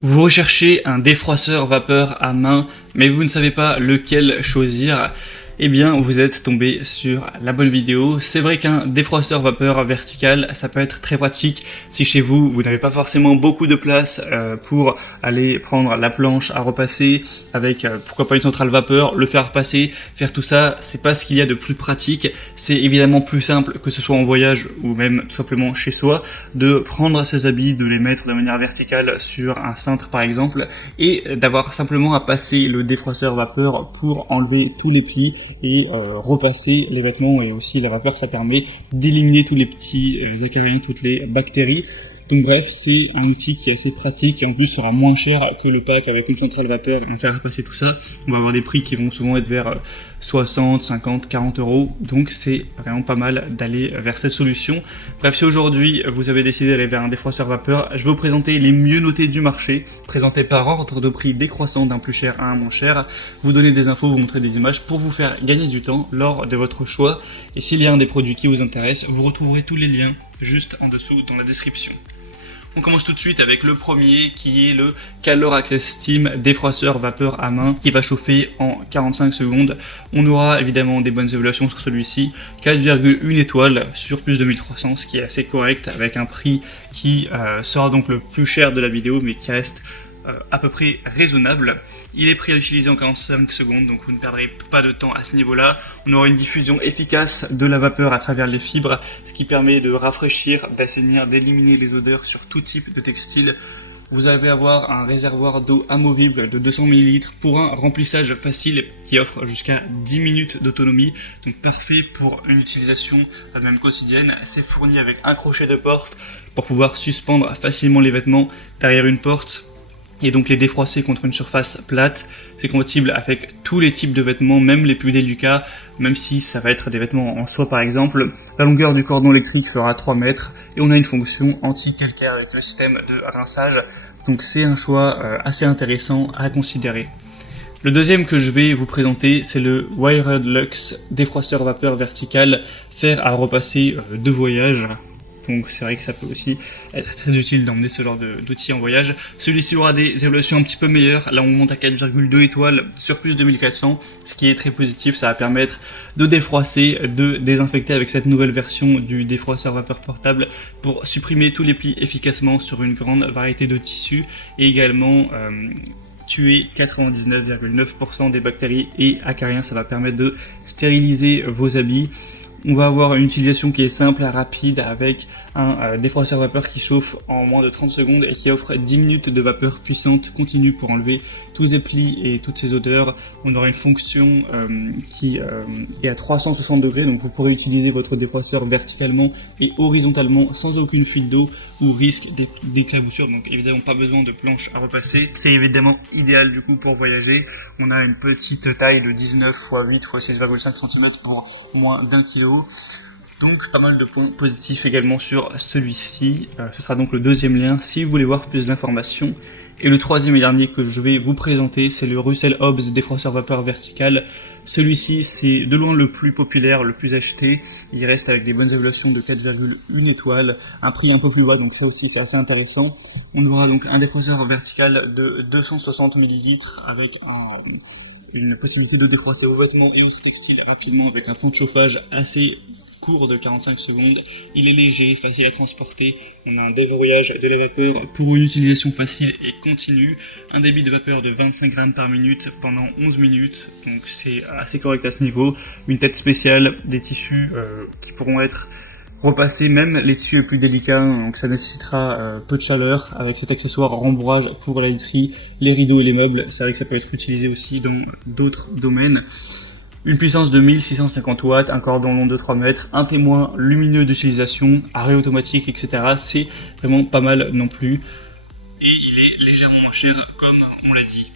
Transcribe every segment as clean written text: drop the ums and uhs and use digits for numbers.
Vous recherchez un défroisseur vapeur à main, mais vous ne savez pas lequel choisir. Eh bien, vous êtes tombé sur la bonne vidéo. C'est vrai qu'un défroisseur vapeur vertical, ça peut être très pratique si chez vous, vous n'avez pas forcément beaucoup de place pour aller prendre la planche à repasser avec, pourquoi pas une centrale vapeur, le faire passer, faire tout ça. C'est pas ce qu'il y a de plus pratique. C'est évidemment plus simple, que ce soit en voyage ou même tout simplement chez soi, de prendre ses habits, de les mettre de manière verticale sur un cintre par exemple, et d'avoir simplement à passer le défroisseur vapeur pour enlever tous les plis et repasser les vêtements. Et aussi la vapeur, ça permet d'éliminer tous les petits acariens, toutes les bactéries. Donc bref, c'est un outil qui est assez pratique et en plus sera moins cher que le pack avec une centrale vapeur et faire repasser tout ça. On va avoir des prix qui vont souvent être vers 60, 50, 40 euros. Donc c'est vraiment pas mal d'aller vers cette solution. Bref, si aujourd'hui vous avez décidé d'aller vers un défroisseur vapeur, je vais vous présenter les mieux notés du marché, présentés par ordre de prix décroissant d'un plus cher à un moins cher, vous donner des infos, vous montrer des images pour vous faire gagner du temps lors de votre choix. Et s'il y a un des produits qui vous intéresse, vous retrouverez tous les liens juste en dessous dans la description. On commence tout de suite avec le premier qui est le Calor Access Steam défroisseur vapeur à main qui va chauffer en 45 secondes. On aura évidemment des bonnes évaluations sur celui-ci, 4,1 étoiles sur plus de 1300, ce qui est assez correct avec un prix qui sera donc le plus cher de la vidéo mais qui reste à peu près raisonnable. Il est prêt à utiliser en 45 secondes, donc vous ne perdrez pas de temps à ce niveau-là. On aura une diffusion efficace de la vapeur à travers les fibres, ce qui permet de rafraîchir, d'assainir, d'éliminer les odeurs sur tout type de textile. Vous allez avoir un réservoir d'eau amovible de 200 ml pour un remplissage facile qui offre jusqu'à 10 minutes d'autonomie, donc parfait pour une utilisation même quotidienne. C'est fourni avec un crochet de porte pour pouvoir suspendre facilement les vêtements derrière une porte et donc les défroisser contre une surface plate. C'est compatible avec tous les types de vêtements, même les plus délicats, même si ça va être des vêtements en soie par exemple. La longueur du cordon électrique fera 3 mètres et on a une fonction anti-calcaire avec le système de rinçage. Donc c'est un choix assez intéressant à considérer. Le deuxième que je vais vous présenter, c'est le Wired Luxe défroisseur vapeur vertical, fer à repasser de voyage. Donc c'est vrai que ça peut aussi être très utile d'emmener ce genre d'outils en voyage. Celui-ci aura des évaluations un petit peu meilleures. Là on monte à 4,2 étoiles sur plus de 1400, ce qui est très positif. Ça va permettre de défroisser, de désinfecter avec cette nouvelle version du défroisseur vapeur portable pour supprimer tous les plis efficacement sur une grande variété de tissus et également tuer 99,9% des bactéries et acariens. Ça va permettre de stériliser vos habits. On va avoir une utilisation qui est simple et rapide avec un défroisseur vapeur qui chauffe en moins de 30 secondes et qui offre 10 minutes de vapeur puissante continue pour enlever tous les plis et toutes ces odeurs. On aura une fonction qui est à 360 degrés, donc vous pourrez utiliser votre défroisseur verticalement et horizontalement sans aucune fuite d'eau ou risque d'éclaboussure. Donc évidemment pas besoin de planche à repasser. C'est évidemment idéal du coup pour voyager. On a une petite taille de 19 x 8 x 6,5 cm pour moins d'1 kg. Donc pas mal de points positifs également sur celui-ci. Ce sera donc le deuxième lien si vous voulez voir plus d'informations. Et le troisième et dernier que je vais vous présenter, c'est le Russell Hobbs défroisseur vapeur vertical. Celui-ci, c'est de loin le plus populaire, le plus acheté. Il reste avec des bonnes évaluations de 4,1 étoiles, un prix un peu plus bas, donc ça aussi c'est assez intéressant. On aura donc un défroisseur vertical de 260 ml avec une possibilité de défroisser vos vêtements et autres textiles rapidement avec un temps de chauffage assez court de 45 secondes. Il est léger, facile à transporter. On a un déverrouillage de la vapeur pour une utilisation facile et continue. Un débit de vapeur de 25 grammes par minute pendant 11 minutes. Donc c'est assez correct à ce niveau. Une tête spéciale, des tissus qui pourront être repassés, même les tissus les plus délicats, donc ça nécessitera peu de chaleur avec cet accessoire rembourrage pour la literie, les rideaux et les meubles. C'est vrai que ça peut être utilisé aussi dans d'autres domaines. Une puissance de 1650 watts, un cordon long de 3 mètres, un témoin lumineux d'utilisation, arrêt automatique, etc. C'est vraiment pas mal non plus. Et il est légèrement moins cher comme on l'a dit.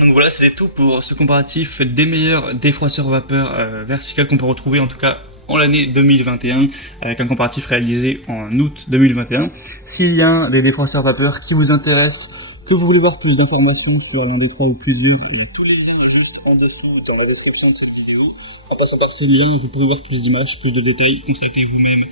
Donc voilà, c'est tout pour ce comparatif des meilleurs défroisseurs vapeur vertical qu'on peut retrouver en tout cas en l'année 2021, avec un comparatif réalisé en août 2021. S'il y a des défroisseurs vapeur qui vous intéressent, que vous voulez voir plus d'informations sur l'un des trois ou plusieurs, tous les liens existent en dessous dans la description de cette vidéo. En passant par ces liens, vous pourrez voir plus d'images, plus de détails, constatez vous-même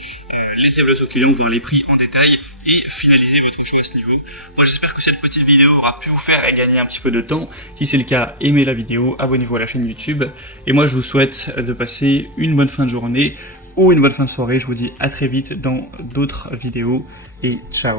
les évaluations clients, voir les prix en détail et finaliser votre choix à ce niveau. Moi j'espère que cette petite vidéo aura pu vous faire gagner un petit peu de temps. Si c'est le cas, aimez la vidéo, abonnez-vous à la chaîne YouTube. Et moi je vous souhaite de passer une bonne fin de journée ou une bonne fin de soirée. Je vous dis à très vite dans d'autres vidéos et ciao.